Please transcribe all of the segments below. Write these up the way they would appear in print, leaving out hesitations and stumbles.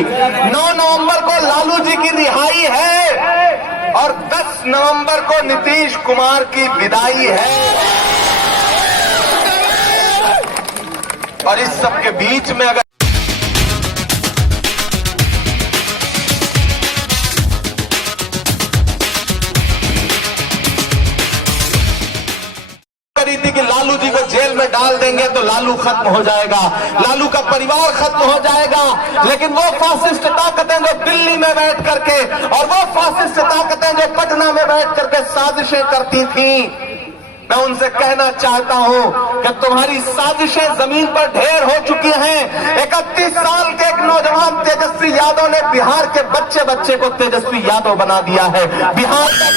9 नवंबर को लालू जी की रिहाई है और 10 नवंबर को नीतीश कुमार की विदाई है। और इस सब के बीच में अगर थी कि लालू जी को जेल में डाल देंगे तो लालू खत्म हो जाएगा, लालू का परिवार खत्म हो जाएगा। लेकिन वो फासिस्ट ताकतें जो दिल्ली में बैठ करके और वो फासिस्ट ताकतें जो पटना में बैठ करके साजिशें करती थी, मैं उनसे कहना चाहता हूं कि तुम्हारी साजिशें जमीन पर ढेर हो चुकी हैं। 31 साल के एक नौजवान तेजस्वी यादव ने बिहार के बच्चे को तेजस्वी यादव बना दिया है। बिहार का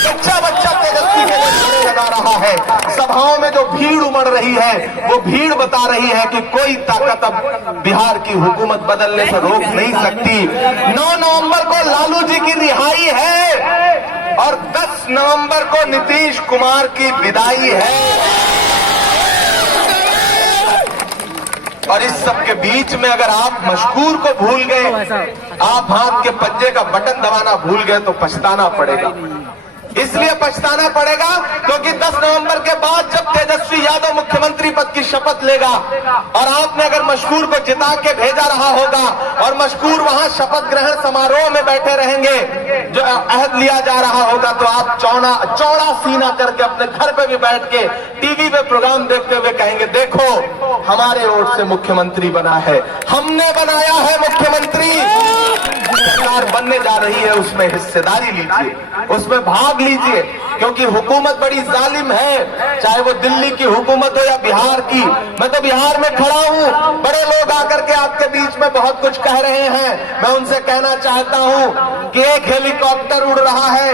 बच्चा तेजस्वी के लिए लगा रहा है। सभाओं में जो भीड़ उमड़ रही है वो भीड़ बता रही है कि कोई ताकत अब बिहार की हुकूमत बदलने से रोक नहीं सकती। 9 नवंबर को लालू जी की रिहाई है और 10 नवंबर को नीतीश कुमार की विदाई है। और इस सब के बीच में अगर आप मशकूर को भूल गए, आप हाथ के पंजे का बटन दबाना भूल गए तो पछताना पड़ेगा। इसलिए पछताना पड़ेगा क्योंकि 10 नवंबर के बाद जब तेजस्वी यादव मुख्यमंत्री पद की शपथ लेगा और आपने अगर मशकूर को जिता के भेजा रहा होगा और मशकूर वहां शपथ ग्रहण समारोह में बैठे रहेंगे, जो अहद लिया जा रहा होगा, तो आप चौड़ा सीना करके अपने घर पे भी बैठ के टीवी पे प्रोग्राम देखते हुए कहेंगे, देखो हमारे वोट से मुख्यमंत्री बना है, हमने बनाया है मुख्यमंत्री। सरकार बनने जा रही है, उसमें हिस्सेदारी लीजिए, उसमें भाग लीजिए, क्योंकि हुकूमत बड़ी जालिम है, चाहे वो दिल्ली की हुकूमत हो या बिहार की। मैं तो बिहार में खड़ा हूं, बड़े लोग आकर के आपके बीच में बहुत कुछ कह रहे हैं। मैं उनसे कहना चाहता हूं कि एक हेलीकॉप्टर उड़ रहा है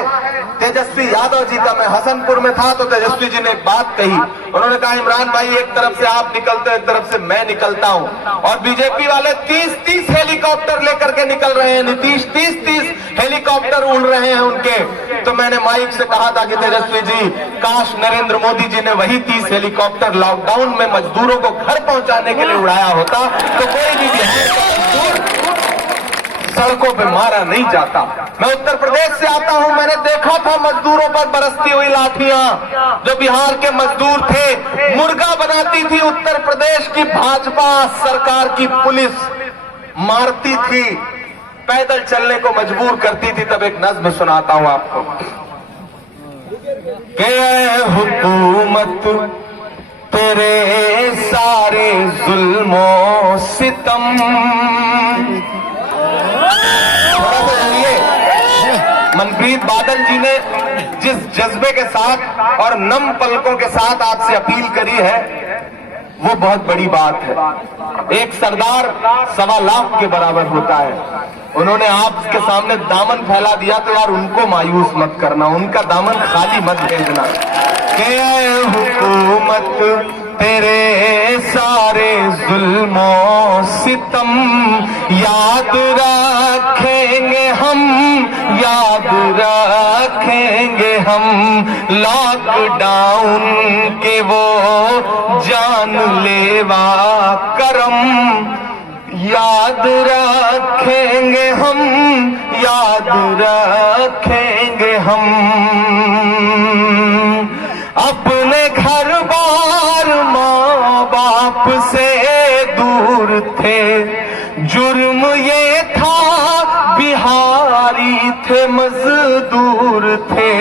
तेजस्वी यादव जी का। मैं हसनपुर में था तो तेजस्वी जी ने एक बात कही, उन्होंने कहा, इमरान भाई एक तरफ से आप निकलते हो, एक तरफ से मैं निकलता हूं, और बीजेपी वाले 30-30 हेलीकॉप्टर लेकर के निकल रहे हैं, नीतीश 30-30 हेलीकॉप्टर उड़ रहे हैं उनके। तो मैंने माइक से कहा था कि तेजस्वी जी, काश नरेंद्र मोदी जी ने वही 30 हेलीकॉप्टर लॉकडाउन में मजदूरों को घर पहुंचाने के लिए उड़ाया होता तो कोई भी बिहार का मजदूर सड़कों पे मारा नहीं जाता। मैं उत्तर प्रदेश से आता हूं, मैंने देखा था मजदूरों पर बरसती हुई लाठियां। जो बिहार के मजदूर थे, मुर्गा बनाती थी उत्तर प्रदेश की भाजपा सरकार की पुलिस, मारती थी, पैदल चलने को मजबूर करती थी। तब एक नज्म सुनाता हूं आपको कि हुकूमत तेरे सारे जुल्मों सितम, मनप्रीत बादल जी ने जिस जज्बे के साथ और नम पलकों के साथ आपसे अपील करी है वो बहुत बड़ी बात है। एक सरदार 1.25 लाख के बराबर होता है। उन्होंने आपके सामने दामन फैला दिया तो यार उनको मायूस मत करना, उनका दामन खाली मत भेजना। हुकूमत तेरे सारे जुल्मों सितम याद रखेंगे हम, याद रखेंगे हम, लॉकडाउन के वो जानलेवा करम, याद रखेंगे हम, याद रखेंगे हम। अपने घर बार माँ बाप से दूर थे, जुर्म ये था बिहारी थे मजदूर थे।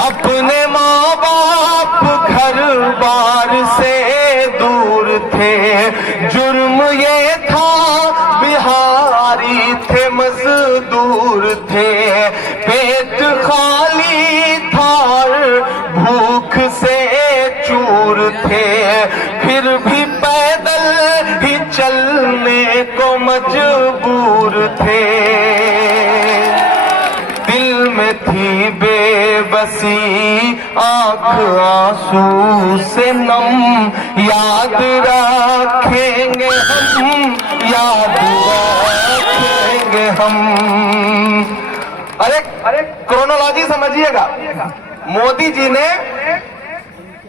अपने माँ बाप घर बार से दूर थे, जुर्म ये था बिहारी थे मजदूर थे। पेट खाली था भूख से चूर थे, फिर भी पैदल ही चलने को मजबूर थे। दिल में थी बेबसी आंख आंसू से नम, याद रखेंगे हम, याद रखेंगे हम। अरे क्रोनोलॉजी समझिएगा, मोदी जी ने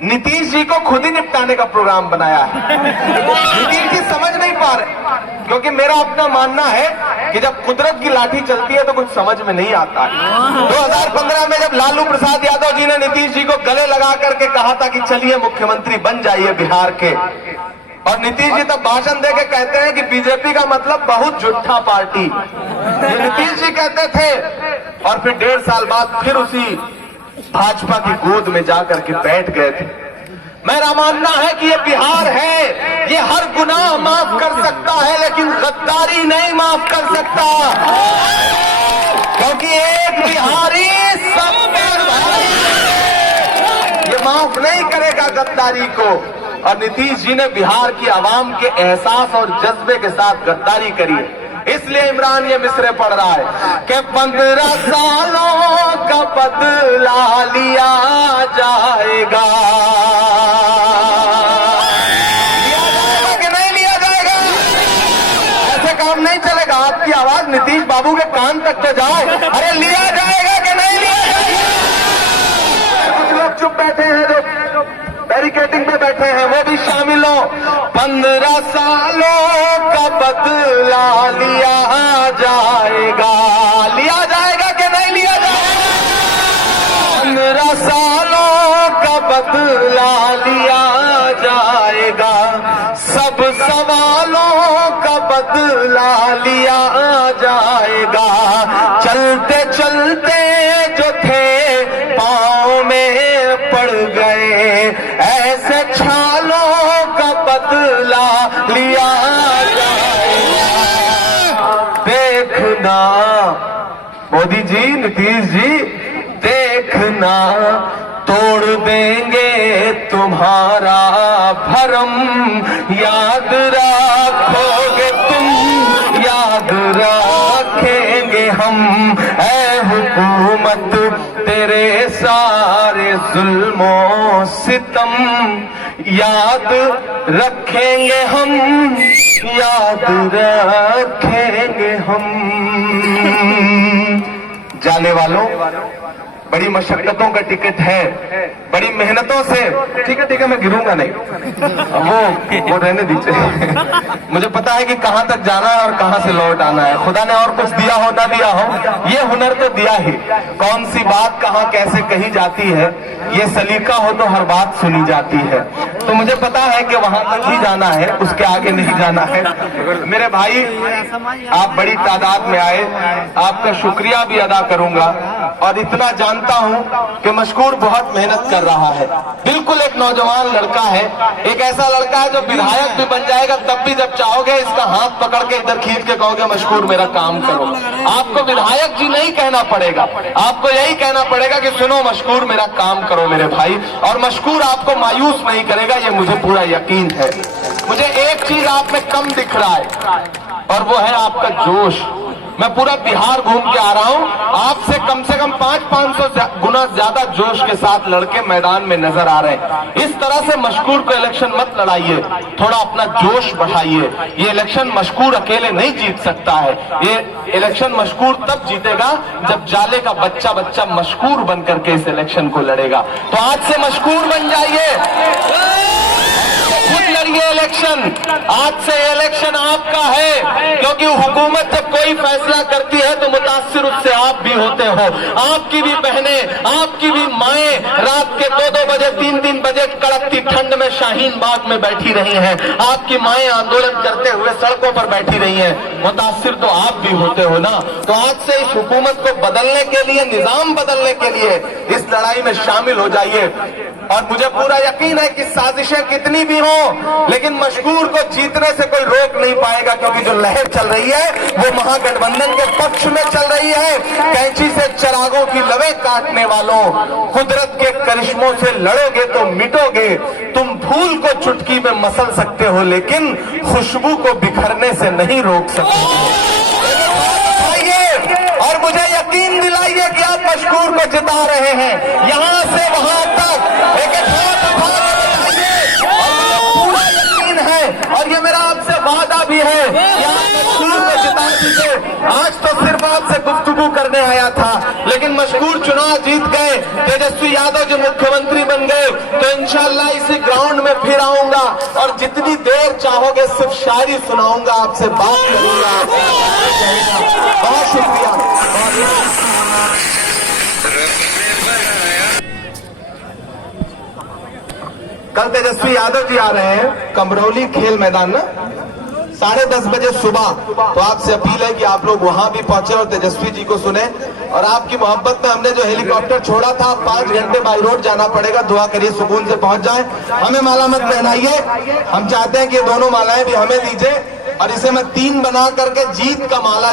नीतीश जी को खुद ही निपटाने का प्रोग्राम बनाया है। नीतीश जी समझ नहीं पा रहे, क्योंकि मेरा अपना मानना है कि जब कुदरत की लाठी चलती है तो कुछ समझ में नहीं आता है। 2015 में जब लालू प्रसाद यादव जी ने नीतीश जी को गले लगा करके कहा था कि चलिए मुख्यमंत्री बन जाइए बिहार के, और नीतीश जी तब भाषण देके कहते हैं कि बीजेपी का मतलब बहुत झूठा पार्टी, ये नीतीश जी कहते थे। और फिर 1.5 साल बाद फिर उसी भाजपा की गोद में जाकर के बैठ गए थे। मेरा मानना है कि ये बिहार है, ये हर गुनाह माफ कर सकता है, लेकिन गद्दारी नहीं माफ कर सकता, क्योंकि एक बिहारी सब पर भारी, ये माफ नहीं करेगा गद्दारी को। और नीतीश जी ने बिहार की आवाम के एहसास और जज्बे के साथ गद्दारी करी, इसलिए इमरान ये मिसरे पढ़ रहा है कि 15 सालों का बदला लिया जाएगा। लिया जाएगा कि नहीं लिया जाएगा? ऐसे काम नहीं चलेगा। आपकी आवाज नीतीश बाबू के कान तक तो जाए, अरे लिया जाएगा कि नहीं लिया जाएगा? कुछ लोग चुप बैठे हैं, जो बैरिकेडिंग पे बैठे हैं, वो भी शामिल हो। 15 सालों का बदला लिया जाएगा, लिया जाएगा कि नहीं लिया जाएगा? 15 सालों का बदला लिया जाएगा, सब सवालों का बदला लिया जाएगा। चलते चलते जो थे पाँव में पड़ गए, ऐसे छालों का बदला लिया जाएगा। देखना मोदी जी, नीतीश जी, देखना तोड़ देंगे तुम्हारा भरम, याद रखोगे तुम, याद रखेंगे हम, ऐ हुकूमत तेरे सारे जुल्मों सितम, याद रखेंगे हम, याद रखेंगे हम। जाने वालों, बड़ी मशक्कतों का टिकट है, बड़ी मेहनतों से, ठीक है मैं गिरूंगा नहीं, वो रहने दीजिए। मुझे पता है कि कहां तक जाना है और कहां से लौट आना है। खुदा ने और कुछ दिया हो ना दिया हो, ये हुनर तो दिया ही। कौन सी बात कहां कैसे कही जाती है, ये सलीका हो तो हर बात सुनी जाती है। तो मुझे पता है कि वहां तक ही जाना है, उसके आगे नहीं जाना है। मेरे भाई, आप बड़ी तादाद में आए, आपका शुक्रिया भी अदा करूंगा। और इतना जानता हूं कि मशकूर बहुत मेहनत कर रहा है, बिल्कुल एक नौजवान लड़का है, एक ऐसा लड़का है जो विधायक भी बन जाएगा, तब भी जब चाहोगे इसका हाथ पकड़ के इधर खींच के कहोगे मशकूर मेरा काम करो। आपको विधायक जी नहीं कहना पड़ेगा, आपको यही कहना पड़ेगा कि सुनो मशकूर मेरा काम करो मेरे भाई। और मशकूर आपको मायूस नहीं करेगा, ये मुझे पूरा यकीन है। मुझे एक चीज आप में कम दिख रहा है, और वो है आपका जोश। मैं पूरा बिहार घूम के आ रहा हूं, आपसे से कम 500 गुना ज्यादा जोश के साथ लड़के मैदान में नजर आ रहे हैं। इस तरह से मशकूर को इलेक्शन मत लड़ाइए, थोड़ा अपना जोश बढ़ाइए। ये इलेक्शन मशकूर अकेले नहीं जीत सकता है, ये इलेक्शन मशकूर तब जीतेगा जब जाले का बच्चा बच्चा मशकूर बन करके इस इलेक्शन को लड़ेगा। तो आज से मशकूर बन जाइए, खुद लड़िए इलेक्शन। आज से इलेक्शन आपका है, क्योंकि हुकूमत जब कोई फैसला करती है तो मुतासिर उससे आप भी होते हो। आपकी भी बहनें, आपकी भी माएं रात के 2-2 बजे 3-3 बजे कड़कती ठंड में शाहीन बाग में बैठी रही हैं। आपकी माएं आंदोलन करते हुए सड़कों पर बैठी रही हैं, मुतासिर तो आप भी होते हो ना। तो आज से इस हुकूमत को बदलने के लिए, निजाम बदलने के लिए इस लड़ाई में शामिल हो जाइए। और मुझे पूरा यकीन है कि साजिशें कितनी भी हो, लेकिन मशकूर को जीतने से कोई रोक नहीं पाएगा, क्योंकि जो लहर चल रही है वो महागठबंधन के पक्ष में चल रही है। कैंची से चिरागों की लवें काटने वालों, कुदरत के करिश्मों से लड़ोगे तो मिटोगे। तुम फूल को चुटकी में मसल सकते हो, लेकिन खुशबू को बिखरने से नहीं रोक सकते। और मुझे यकीन दिलाइए कि आप मशकूर को जिता रहे हैं, यहां से वहां तक एक हाथ उठा के बताइए। और मुझे पूरा यकीन है, और ये मेरा आपसे वादा भी है कि आप मशकूर को जिता दीजिए। आज तो सिर्फ आपसे गुफ्तगू करने आया था, लेकिन मशहूर चुनाव जीत गए, तेजस्वी यादव जो मुख्यमंत्री बन गए, तो इंशाल्लाह इसी ग्राउंड में फिर आऊंगा और जितनी देर चाहोगे सिर्फ शायरी सुनाऊंगा, आपसे बात करूंगा। बहुत शुक्रिया। कल तेजस्वी यादव जी आ रहे हैं कमरौली खेल मैदान में 10:30 बजे सुबह, तो आपसे अपील है कि आप लोग वहां भी पहुंचे और तेजस्वी जी को सुने। और आपकी मोहब्बत में हमने जो हेलीकॉप्टर छोड़ा था, 5 घंटे बाई रोड जाना पड़ेगा, दुआ करिए सुकून से पहुंच जाए। हमें माला मत पहनाइए, हम चाहते हैं कि ये दोनों मालाएं भी हमें दीजिए और इसे मैं 3 बना करके जीत का माला